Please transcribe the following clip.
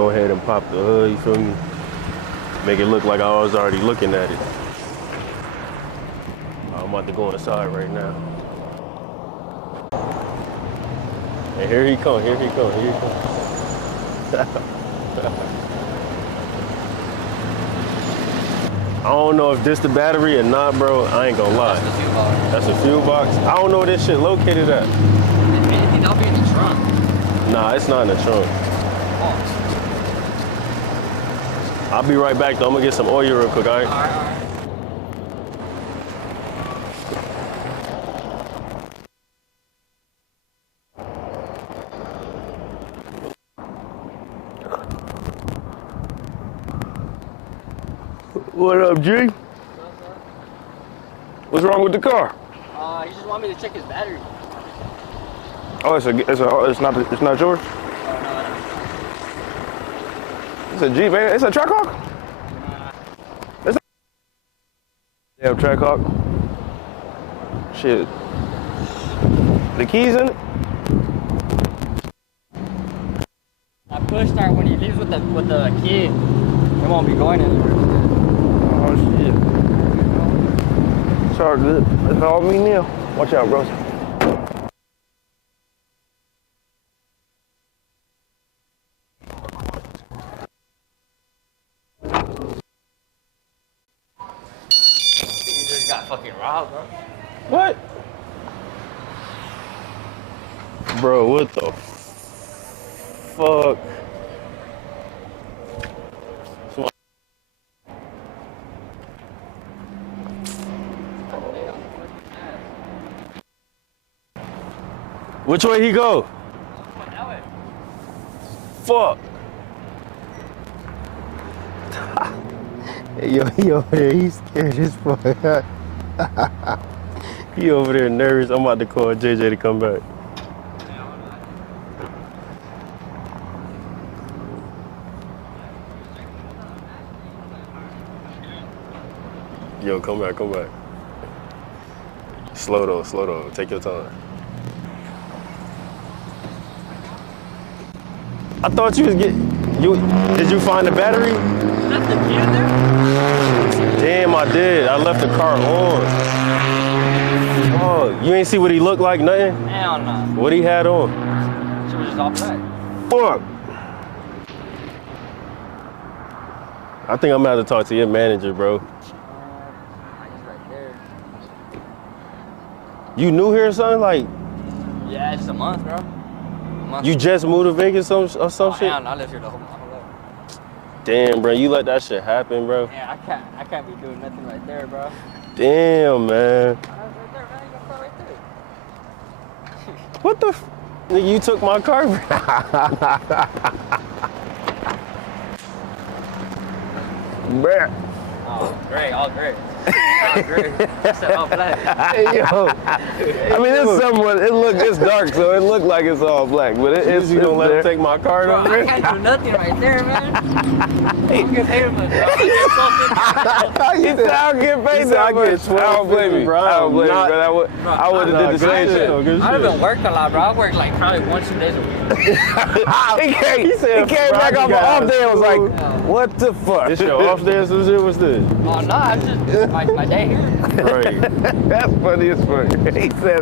go ahead and pop the hood, you feel me? Make it look like I was already looking at it. I'm about to go inside right now. And here he come, here he come, here he come. I don't know if this the battery or not, bro. I ain't gonna lie. That's a fuel box. I don't know where this shit located at. That'll be in the trunk. Nah, it's not in the trunk. I'll be right back though. I'm gonna get some oil real quick, all right? All right. What up, G? What's wrong with the car? He just want me to check his battery. Oh, it's not yours? It's a Jeep, man. It's a Trackhawk? It's a damn Trackhawk. Shit. The keys in it? I push start when he leaves with the key. It won't be going anywhere. Oh shit. It's all good. It's all me now. Watch out, bro. You just got fucking robbed, bro. What? Bro, what the fuck? Which way he go? That way. Fuck. Yo, he over there, he's scared as fuck. He over there nervous. I'm about to call JJ to come back. Yo, come back, come back. Slow though, take your time. I thought you was did you find the battery? You left the key in there? Damn, I did. I left the car on. Oh, you ain't see what he looked like, nothing? Hell no. What he had on? She was just all black. Fuck. I think I'm gonna have to talk to your manager, bro. He's right there. You new here or something? Like, Yeah, it's just a month, bro. you just moved to Vegas or some shit? Hell no, I lived here the whole life. Damn, bro, you let that shit happen, bro. Yeah, I can't be doing nothing right there, bro. Damn, man. Right there, man. You got a car right there. What the nigga, you took my car? Bruh. Oh, great, all great. All great. That's all black. Hey, yo. I mean, it's somewhat, it's dark, so it looked like it's all black, but it's you gonna let him take my car Bro, over I there? can't do nothing right there, man. You get paid him, bro. You said I'll get paid that much. I don't blame you, bro. I don't blame you, bro. I would have did the same shit. I haven't worked a lot, bro. I work like probably 1-2 days a week. He came back off an off day and was like, what the fuck? This your off day or some shit? What's this? Oh, no, I'm just my day here. Right. That's funny as fuck. He said